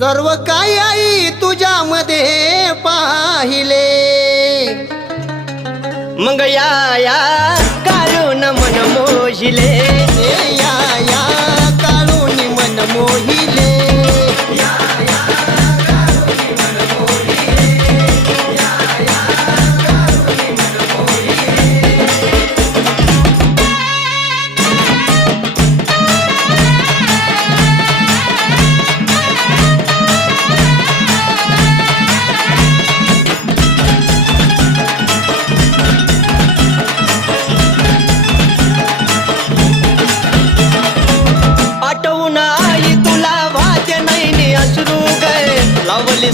सर्व काय आई तुझ्यामध्ये पाहिले मग या काढून मन मोहिले या काळूनी मन मोहिले आठवून आई तुला वाचे नाही अश्रू गए लावली